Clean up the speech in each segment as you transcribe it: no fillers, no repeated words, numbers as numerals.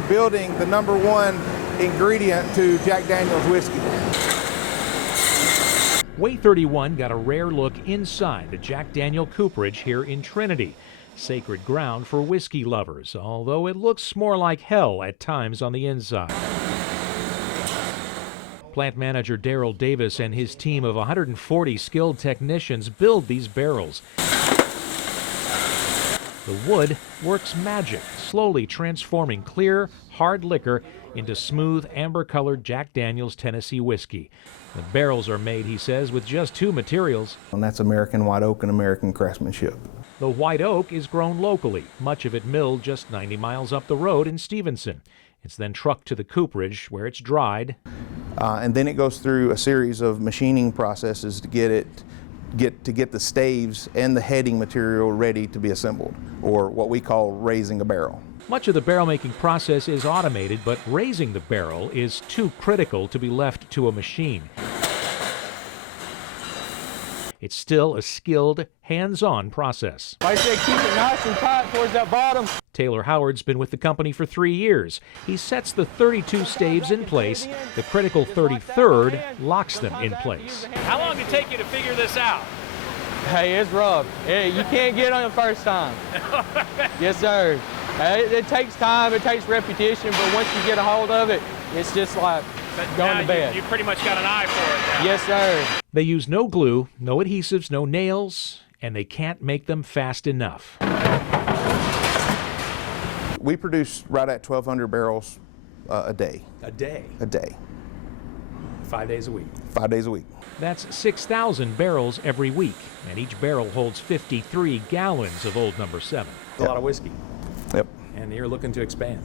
are building the #1 ingredient to Jack Daniel's whiskey. Way 31 got a rare look inside the Jack Daniel cooperage here in Trinity. Sacred ground for whiskey lovers, although it looks more like hell at times on the inside. Plant manager Daryl Davis and his team of 140 skilled technicians build these barrels. The wood works magic, slowly transforming clear, hard liquor into smooth, amber-colored Jack Daniel's Tennessee whiskey. The barrels are made, he says, with just 2 materials. And that's American white oak and American craftsmanship. The white oak is grown locally, much of it milled just 90 miles up the road in Stevenson. It's then trucked to the cooperage where it's dried. And then it goes through a series of machining processes to get the staves and the heading material ready to be assembled, or what we call raising a barrel. Much of the barrel making process is automated, but raising the barrel is too critical to be left to a machine. It's still a skilled, hands-on process. I say keep it nice and tight towards that bottom. Taylor Howard's been with the company for 3 years. He sets the 32 staves in place. The critical 33rd locks them in place. How long did it take you to figure this out? Hey, it's rough. Hey, you can't get on the first time. Yes, sir. It takes time, it takes repetition, but once you get a hold of it, it's just like going to bed. You pretty much got an eye for it now. Yes, sir. They use no glue, no adhesives, no nails, and they can't make them fast enough. We produce right at 1,200 barrels a day. A day? A day. 5 days a week? 5 days a week. That's 6,000 barrels every week, and each barrel holds 53 gallons of Old Number 7. A lot of whiskey. Yep. And you're looking to expand.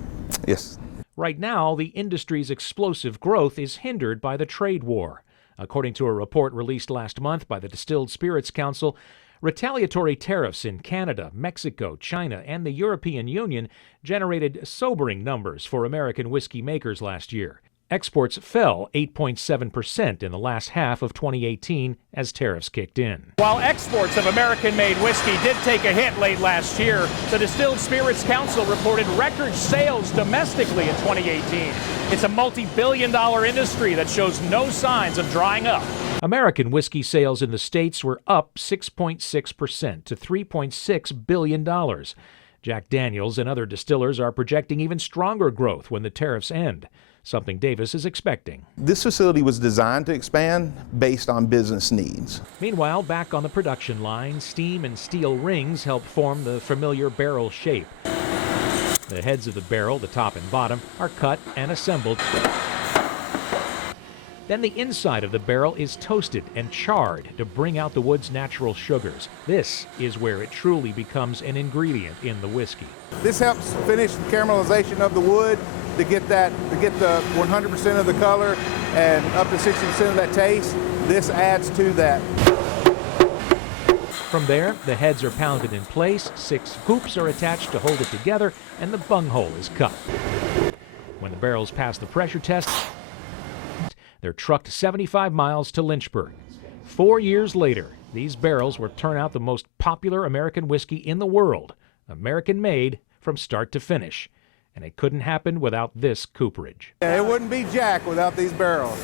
Yes. Right now, the industry's explosive growth is hindered by the trade war. According to a report released last month by the Distilled Spirits Council, retaliatory tariffs in Canada, Mexico, China, and the European Union generated sobering numbers for American whiskey makers last year. Exports fell 8.7% in the last half of 2018 as tariffs kicked in. While exports of American-made whiskey did take a hit late last year, the Distilled Spirits Council reported record sales domestically in 2018. It's a multi-billion-dollar industry that shows no signs of drying up. American whiskey sales in the States were up 6.6% to $3.6 billion. Jack Daniel's and other distillers are projecting even stronger growth when the tariffs end, something Davis is expecting. This facility was designed to expand based on business needs. Meanwhile, back on the production line, steam and steel rings help form the familiar barrel shape. The heads of the barrel, the top and bottom, are cut and assembled. Then the inside of the barrel is toasted and charred to bring out the wood's natural sugars. This is where it truly becomes an ingredient in the whiskey. This helps finish the caramelization of the wood to get the 100% of the color and up to 60% of that taste. This adds to that. From there, the heads are pounded in place, 6 hoops are attached to hold it together, and the bunghole is cut. When the barrels pass the pressure test, they're trucked 75 miles to Lynchburg. 4 years later, these barrels will turn out the most popular American whiskey in the world, American-made from start to finish. And it couldn't happen without this cooperage. It wouldn't be Jack without these barrels.